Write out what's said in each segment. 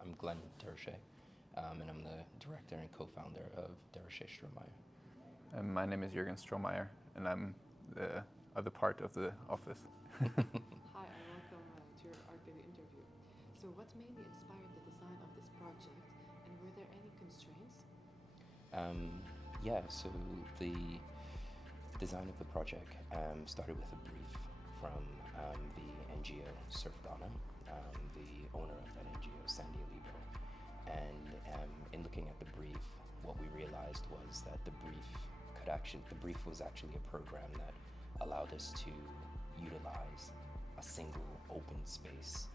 I'm Glenn DeRoché, and I'm the director and co-founder of DeRoché Strohmayer. My name is Juergen Strohmayer, and I'm the other part of the office. Hi, and welcome to your ArchDaily interview. So what mainly inspired the design of this project, and were there any constraints? So the design of the project started with a brief from the NGO Surf Ghana, the owner of that NGO, Sandy Alibo. And in looking at the brief, what we realized was that the brief was actually a program that allowed us to utilize a single open space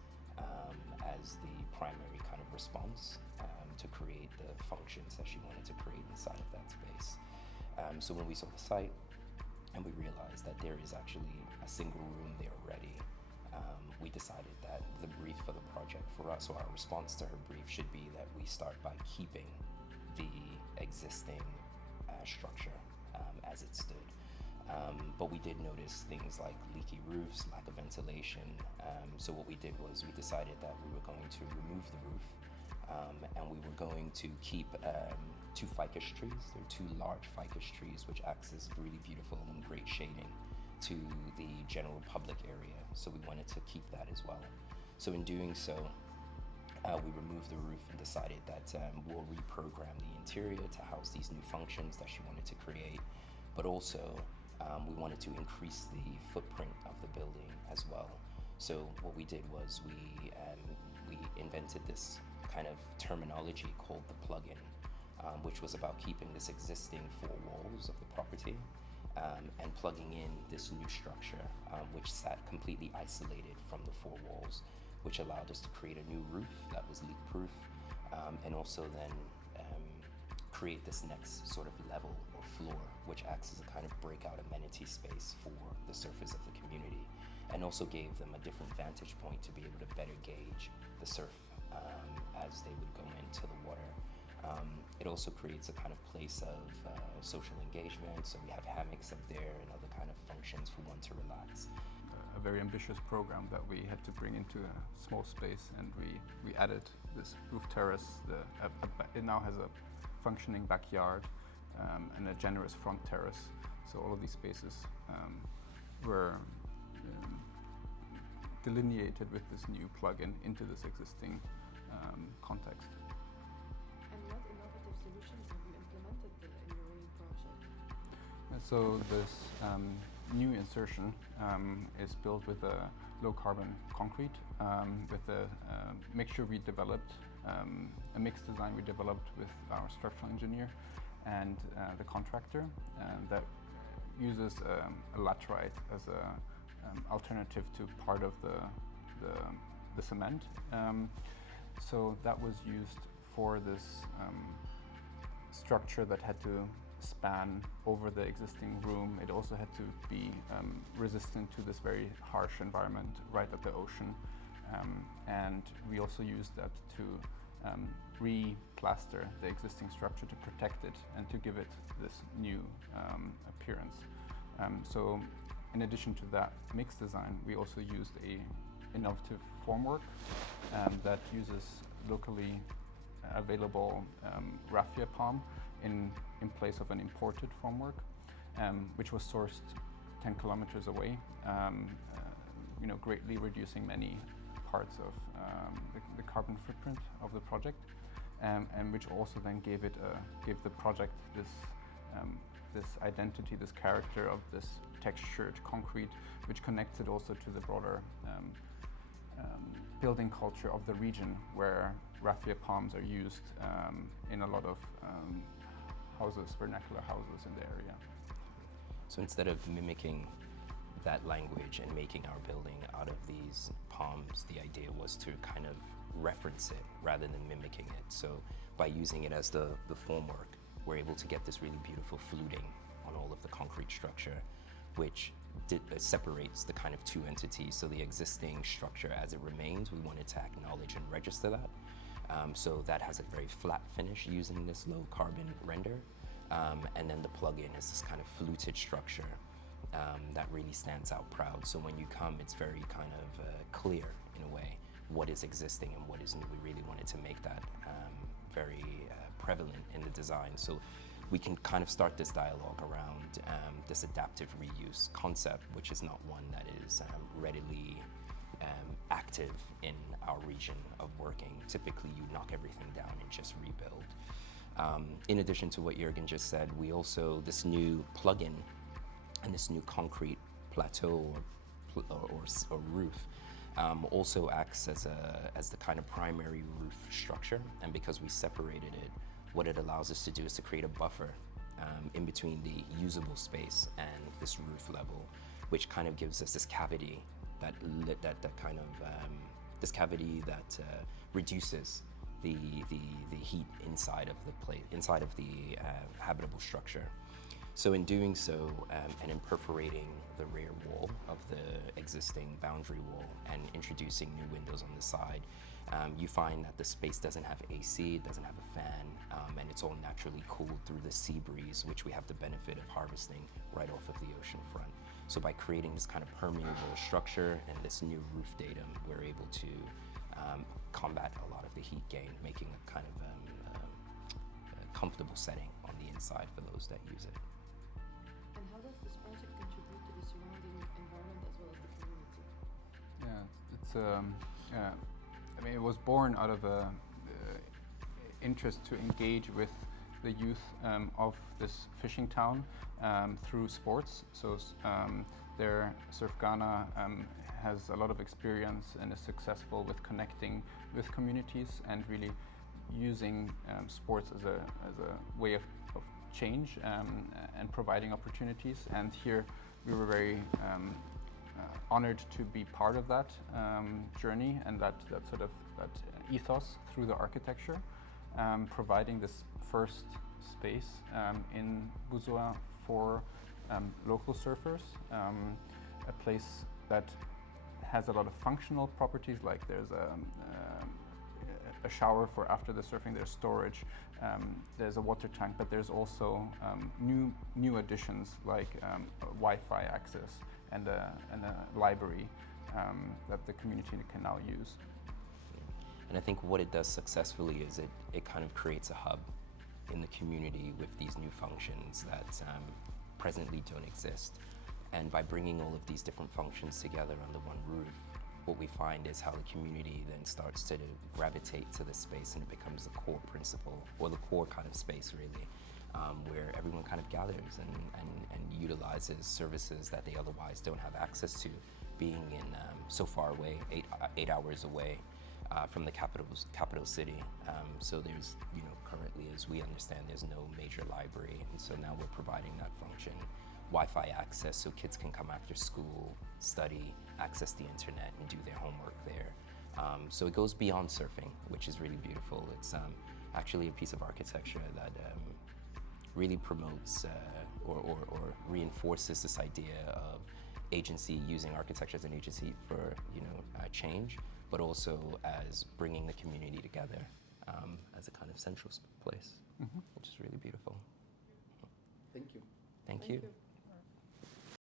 as the primary kind of response to create the functions that she wanted to create inside of that space. So when we saw the site and we realized that there is actually a single room there already, we decided that the brief for the project for us, or our response to her brief, should be that we start by keeping the existing structure as it stood. But we did notice things like leaky roofs, lack of ventilation. So what we did was we decided that we were going to remove the roof, and we were going to keep two ficus trees. They're two large ficus trees which acts as really beautiful and great shading to the general public area. So we wanted to keep that as well. So in doing so, we removed the roof and decided that we'll reprogram the interior to house these new functions that she wanted to create, but also we wanted to increase the footprint of the building as well. So what we did was we invented this kind of terminology called the plug-in, which was about keeping this existing four walls of the property and plugging in this new structure, which sat completely isolated from the four walls, which allowed us to create a new roof that was leak-proof, and also then create this next sort of level or floor, which acts as a kind of breakout amenity space for the surfers of the community, and also gave them a different vantage point to be able to better gauge the surf as they would go into the water. It also creates a kind of place of social engagement, so we have hammocks up there and other kind of functions for one to relax. A very ambitious program that we had to bring into a small space, and we added this roof terrace. It now has a functioning backyard and a generous front terrace. So all of these spaces were delineated with this new plug-in into this existing context. And what innovative solutions have you implemented in your running project? So this new insertion is built with a low-carbon concrete, with a mixture we developed, a mixed design we developed with our structural engineer and the contractor, that uses a laterite as an alternative to part of the cement. So that was used for this structure that had to span over the existing room. It also had to be resistant to this very harsh environment right at the ocean. And we also used that to re-plaster the existing structure to protect it and to give it this new appearance. So in addition to that mixed design, we also used a innovative formwork that uses locally available raffia palm in place of an imported formwork, which was sourced 10 kilometers away, greatly reducing many parts of the carbon footprint of the project, and which also then gave the project this identity, this character of this textured concrete, which connects it also to the broader building culture of the region, where raffia palms are used in a lot of houses, vernacular houses in the area. So instead of mimicking that language and making our building out of these palms, the idea was to kind of reference it rather than mimicking it. So by using it as the formwork, we're able to get this really beautiful fluting on all of the concrete structure, which separates the kind of two entities. So the existing structure as it remains, we wanted to acknowledge and register that. So that has a very flat finish using this low carbon render. And then the plug-in is this kind of fluted structure that really stands out proud. So when you come, it's very kind of clear in a way, what is existing and what is new. We really wanted to make that very prevalent in the design. So we can kind of start this dialogue around this adaptive reuse concept, which is not one that is readily active in our region of working. Typically, you knock everything down and just rebuild. In addition to what Juergen just said, we also, this new plug-in and this new concrete plateau or roof also acts as the kind of primary roof structure. And because we separated it, what it allows us to do is to create a buffer in between the usable space and this roof level, which kind of gives us this cavity that reduces the heat inside of the habitable structure. So in doing so, and in perforating the rear wall of the existing boundary wall and introducing new windows on the side, you find that the space doesn't have AC, it doesn't have a fan, and it's all naturally cooled through the sea breeze, which we have the benefit of harvesting right off of the ocean front. So by creating this kind of permeable structure and this new roof datum, we're able to combat a lot of the heat gain, making a kind of a comfortable setting on the inside for those that use it. And how does this project contribute to the surrounding environment as well as the community? Yeah, I mean, it was born out of a interest to engage with the youth of this fishing town through sports. So there, Surf Ghana has a lot of experience and is successful with connecting with communities and really using sports as a way of change and providing opportunities. And here we were very honored to be part of that journey and that ethos through the architecture, providing this first space in Buzoa for local surfers, a place that has a lot of functional properties, like there's a shower for after the surfing, there's storage, there's a water tank, but there's also new additions like Wi-Fi access and a library that the community can now use. And I think what it does successfully is it kind of creates a hub in the community with these new functions that presently don't exist. And by bringing all of these different functions together under one roof, what we find is how the community then starts to gravitate to the space, and it becomes the core principle, or the core kind of space really, where everyone kind of gathers and utilizes services that they otherwise don't have access to, being in so far away, 8 hours away from the capital city. So there's, currently, as we understand, there's no major library, and so now we're providing that function. Wi-Fi access, so kids can come after school, study, access the internet, and do their homework there. So it goes beyond surfing, which is really beautiful. It's actually a piece of architecture that really promotes or reinforces this idea of agency, using architecture as an agency for change, but also as bringing the community together as a kind of central place, which is really beautiful. Thank you. Thank you.